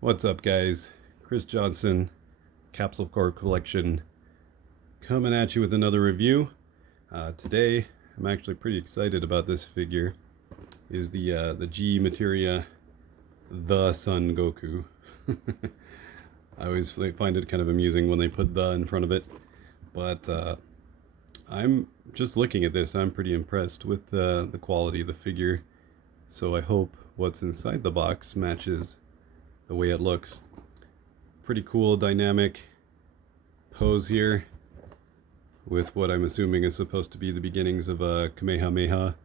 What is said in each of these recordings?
What's up, guys? Chris Johnson, Capsule Corp collection, coming at you with another review. Today, I'm actually pretty excited about this figure. Is the GxMateria The Son Goku. I always find it kind of amusing when they put the in front of it, but I'm just looking at this. I'm pretty impressed with the quality of the figure. So I hope what's inside the box matches the way it looks. Pretty cool dynamic pose here with what I'm assuming is supposed to be the beginnings of a Kamehameha.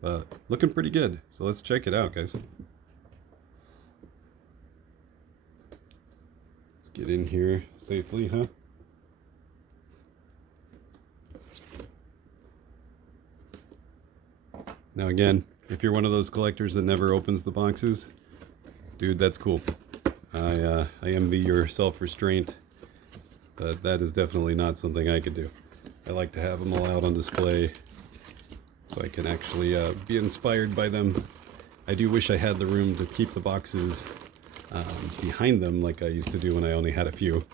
But looking pretty good. So let's check it out, guys. Let's get in here safely, huh? Now again, if you're one of those collectors that never opens the boxes, dude, that's cool. I envy your self-restraint, but that is definitely not something I could do. I like to have them all out on display so I can actually be inspired by them. I do wish I had the room to keep the boxes behind them like I used to do when I only had a few,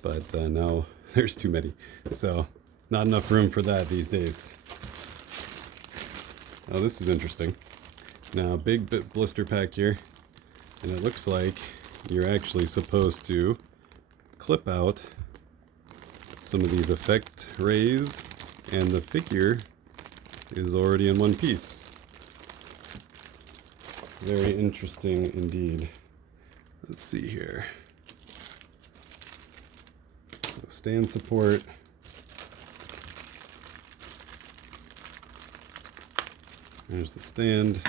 but now there's too many, so not enough room for that these days. Oh, this is interesting. Now, big blister pack here. And it looks like you're actually supposed to clip out some of these effect rays, and the figure is already in one piece. Very interesting indeed. Let's see here. So stand support. There's the stand.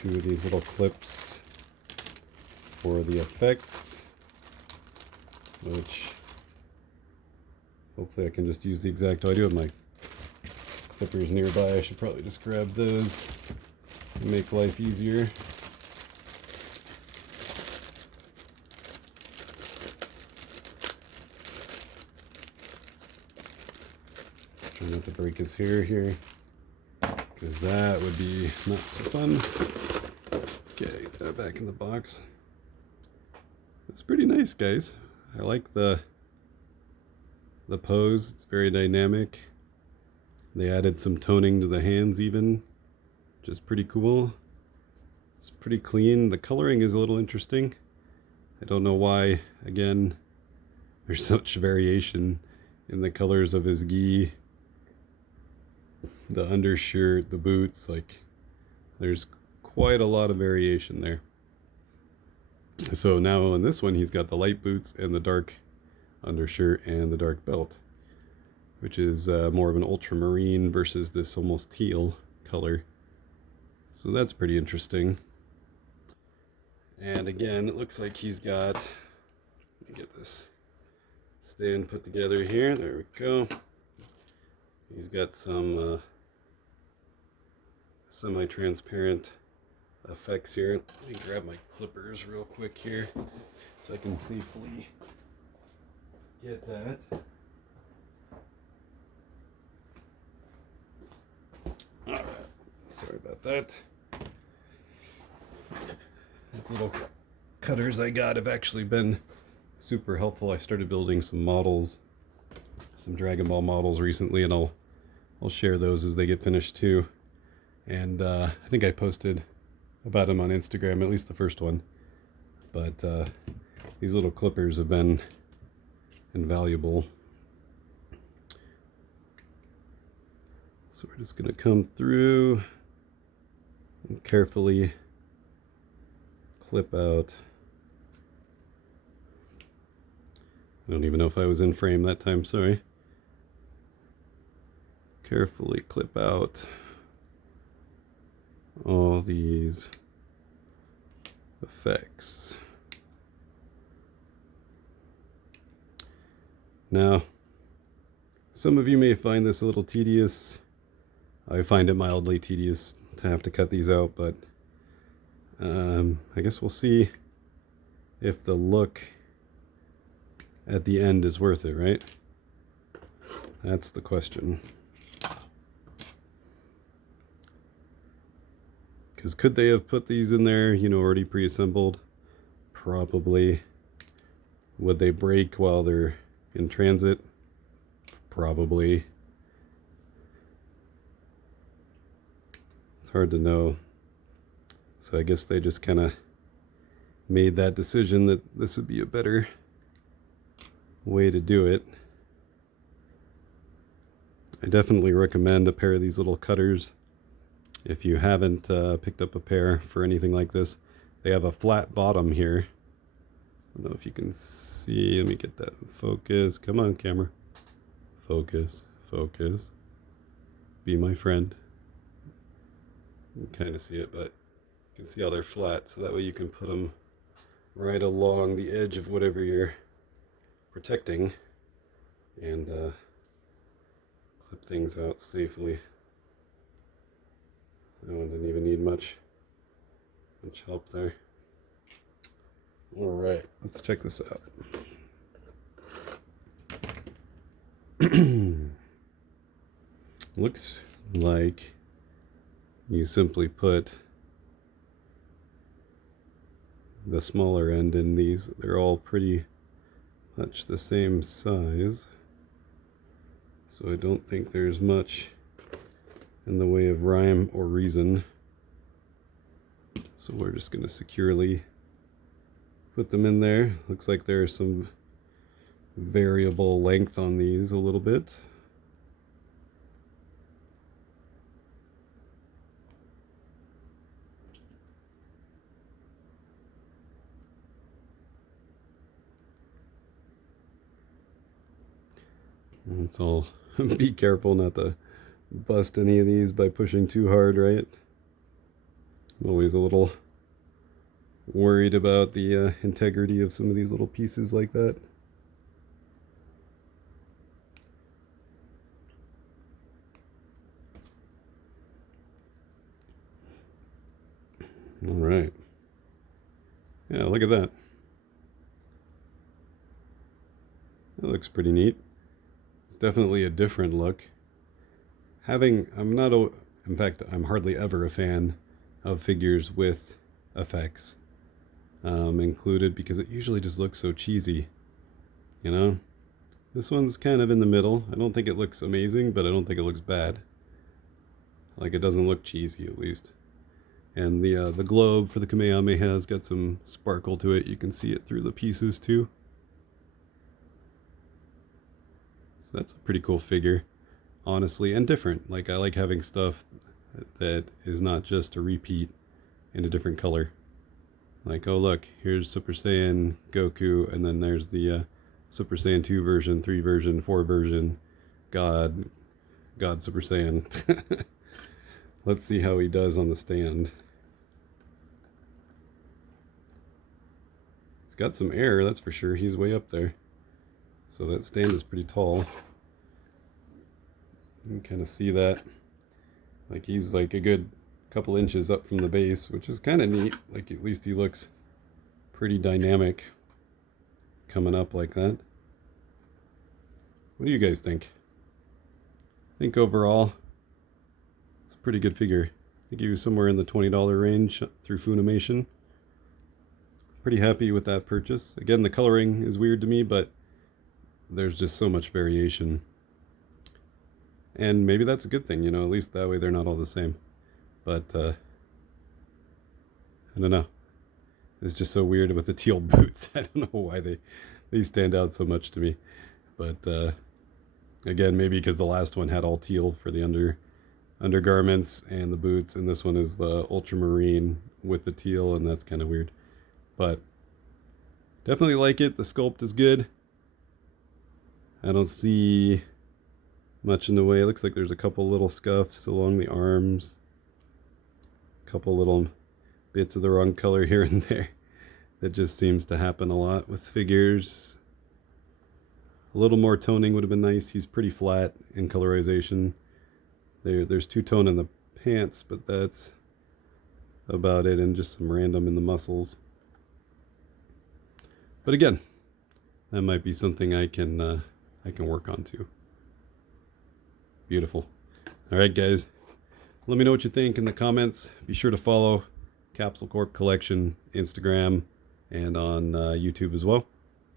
Two of these little clips for the effects, which hopefully I can just use the exact. I do have my clippers nearby. I should probably just grab those to make life easier. Try not to break his hair here, because that would be not so fun. Okay, get that back in the box. It's pretty nice, guys. I like the pose. It's very dynamic. They added some toning to the hands even, which is pretty cool. It's pretty clean. The coloring is a little interesting. I don't know why, again, there's such variation in the colors of his gi, the undershirt, the boots. Like, there's quite a lot of variation there. So now in this one, he's got the light boots and the dark undershirt and the dark belt, which is more of an ultramarine versus this almost teal color. So that's pretty interesting. And again, it looks like he's got, let me get this stand put together here. There we go. He's got some semi-transparent effects here. Let me grab my clippers real quick here so I can safely get that. Alright, sorry about that. These little cutters I got have actually been super helpful. I started building some models, some Dragon Ball models recently, and I'll share those as they get finished too. And I think I posted about them on Instagram, at least the first one. But these little clippers have been invaluable. So we're just going to come through and carefully clip out. I don't even know if I was in frame that time, sorry. Carefully clip out all these effects. Now, some of you may find this a little tedious. I find it mildly tedious to have to cut these out, but I guess we'll see if the look at the end is worth it, right? That's the question. Because could they have put these in there, you know, already pre-assembled? Probably. Would they break while they're in transit? Probably. It's hard to know. So I guess they just kind of made that decision that this would be a better way to do it. I definitely recommend a pair of these little cutters. If you haven't picked up a pair for anything like this, they have a flat bottom here. I don't know if you can see. Let me get that in focus. Come on, camera. Focus, focus. Be my friend. You can kind of see it, but you can see how they're flat, so that way you can put them right along the edge of whatever you're protecting and clip things out safely. That one didn't even need much help there. All right, let's check this out. Looks like you simply put the smaller end in these. They're all pretty much the same size, so I don't think there's much in the way of rhyme or reason. So we're just going to securely put them in there. Looks like there's some variable length on these a little bit. It's all be careful not to bust any of these by pushing too hard, right? I'm always a little worried about the integrity of some of these little pieces like that. All right. Yeah, look at that. That looks pretty neat. It's definitely a different look. In fact, I'm hardly ever a fan of figures with effects included, because it usually just looks so cheesy, you know? This one's kind of in the middle. I don't think it looks amazing, but I don't think it looks bad. Like, it doesn't look cheesy, at least. And the globe for the Kamehameha has got some sparkle to it. You can see it through the pieces too. So that's a pretty cool figure, honestly, and different. Like, I like having stuff that is not just a repeat in a different color. Like, oh look, here's Super Saiyan Goku, and then there's the Super Saiyan 2 version, 3 version, 4 version, God Super Saiyan. Let's see how he does on the stand. He's got some air, that's for sure. He's way up there. So that stand is pretty tall. You can kind of see that. Like, he's like a good couple inches up from the base, which is kind of neat. Like, at least he looks pretty dynamic coming up like that. What do you guys think? I think overall it's a pretty good figure. I think he was somewhere in the $20 range through Funimation. Pretty happy with that purchase. Again, the coloring is weird to me, but there's just so much variation. And maybe that's a good thing, you know, at least that way they're not all the same. But, I don't know. It's just so weird with the teal boots. I don't know why they stand out so much to me. But, again, maybe because the last one had all teal for the undergarments and the boots, and this one is the ultramarine with the teal, and that's kind of weird. But definitely like it. The sculpt is good. I don't see much in the way. It looks like there's a couple little scuffs along the arms. A couple little bits of the wrong color here and there. That just seems to happen a lot with figures. A little more toning would have been nice. He's pretty flat in colorization. There's two-tone in the pants, but that's about it, and just some random in the muscles. But again, that might be something I can work on too. Beautiful. All right, guys. Let me know what you think in the comments. Be sure to follow Capsule Corp Collection, Instagram, and on YouTube as well.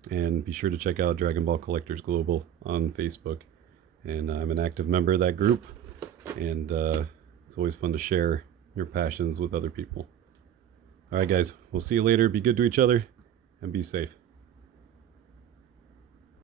And be sure to check out Dragon Ball Collectors Global on Facebook. And I'm an active member of that group. And it's always fun to share your passions with other people. All right, guys. We'll see you later. Be good to each other and be safe.